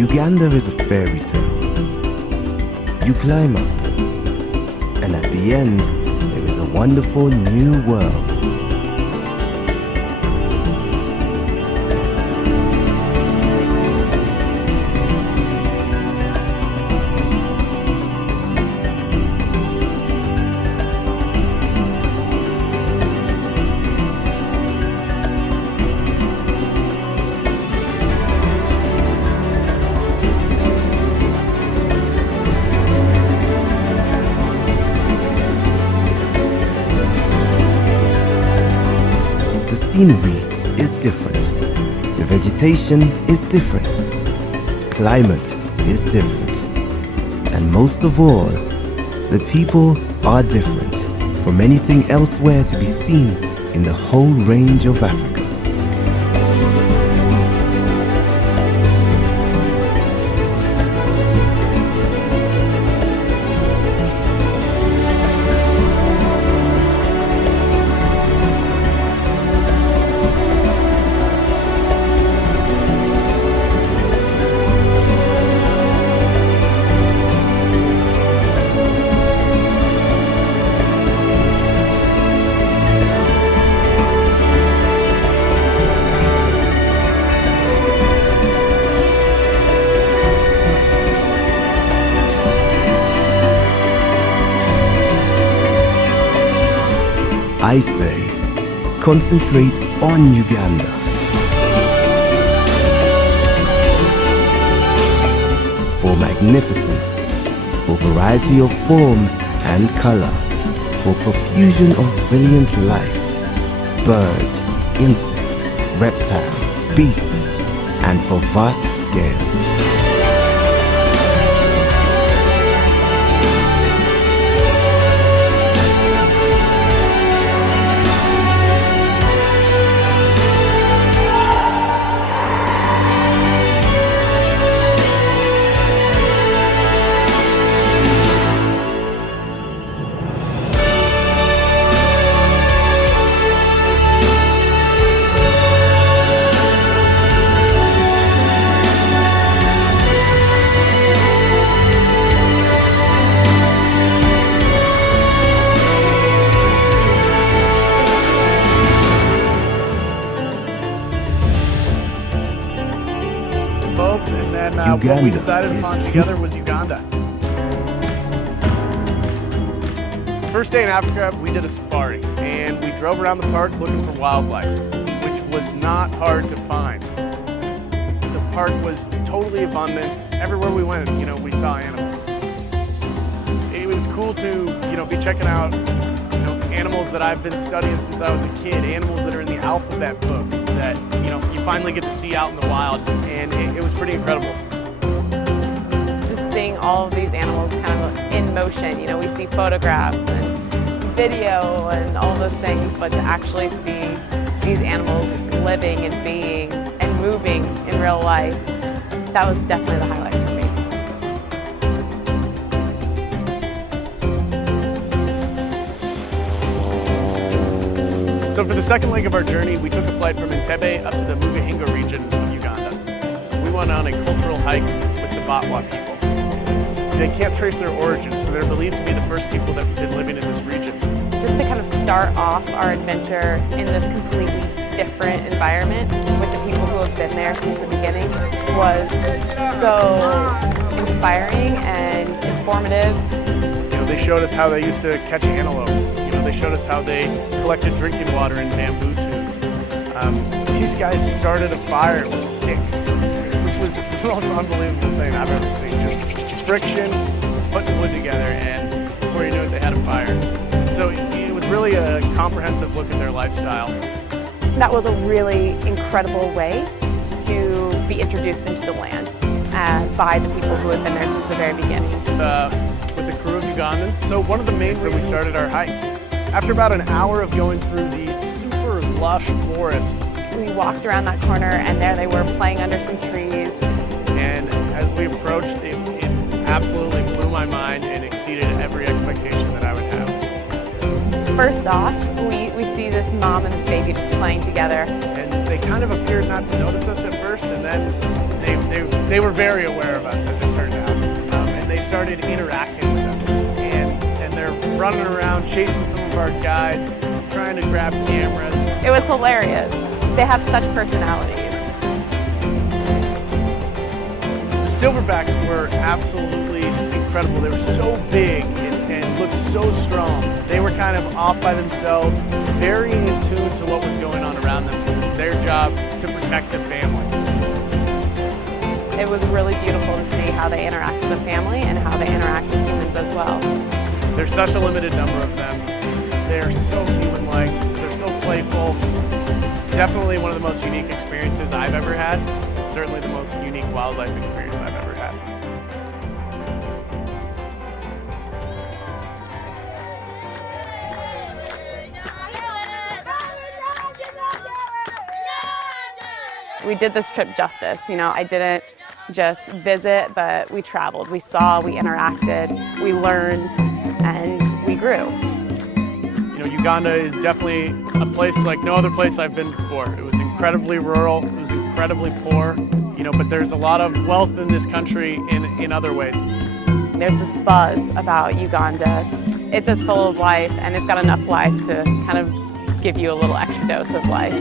Uganda is a fairy tale. You climb up, and at the end, there is a wonderful new world. The scenery is different. The vegetation is different. Climate is different. And most of all, the people are different from anything elsewhere to be seen in the whole range of Africa. I say, concentrate on Uganda. For magnificence, for variety of form and color, for profusion of brilliant life, bird, insect, reptile, beast, and for vast scale. And then what we decided upon together was Uganda. First day in Africa, we did a safari, and we drove around the park looking for wildlife, which was not hard to find. The park was totally abundant. Everywhere we went, we saw animals. It was cool to, be checking out, animals that I've been studying since I was a kid, animals that are in the alphabet book that, you finally get to see out in the wild, and it was pretty incredible. Just seeing all of these animals kind of in motion, we see photographs and video and all those things, but to actually see these animals living and being and moving in real life, that was definitely the highlight for me. So for the second leg of our journey, we took a flight from Entebbe up to the Mugahinga region of Uganda. We went on a cultural hike with the Batwa people. They can't trace their origins, so they're believed to be the first people that have been living in this region. Just to kind of start off our adventure in this completely different environment with the people who have been there since the beginning was so inspiring and informative. They showed us how they used to catch antelopes. They showed us how they collected drinking water in bamboo tubes. These guys started a fire with sticks, which was the most unbelievable thing I've ever seen. Just friction, putting wood together, and before you knew it, they had a fire. So it was really a comprehensive look at their lifestyle. That was a really incredible way to be introduced into the land by the people who had been there since the very beginning. With the crew of Ugandans. So one of the main reasons we started our hike. After about an hour of going through the super lush forest, we walked around that corner and there they were playing under some trees. And as we approached, it absolutely blew my mind and exceeded every expectation that I would have. First off, we see this mom and this baby just playing together. And they kind of appeared not to notice us at first, and then they They were very aware of us, as it turned out, and they started interacting with us. And they're running around, chasing some of our guides, trying to grab cameras. It was hilarious. They have such personalities. The silverbacks were absolutely incredible. They were so big and looked so strong. They were kind of off by themselves, very in tune to what was going on around them, because it's their job to protect the family. It was really beautiful to see how they interact as a family and how they interact with humans as well. There's such a limited number of them. They're so human-like, they're so playful. Definitely one of the most unique experiences I've ever had, and certainly the most unique wildlife experience I've ever had. We did this trip justice. You know, I didn't just visit, but we traveled. We saw, we interacted, we learned, and we grew. You know, Uganda is definitely a place like no other place I've been before. It was incredibly rural, it was incredibly poor, you know, but there's a lot of wealth in this country in other ways. There's this buzz about Uganda. It's as full of life, and it's got enough life to kind of give you a little extra dose of life.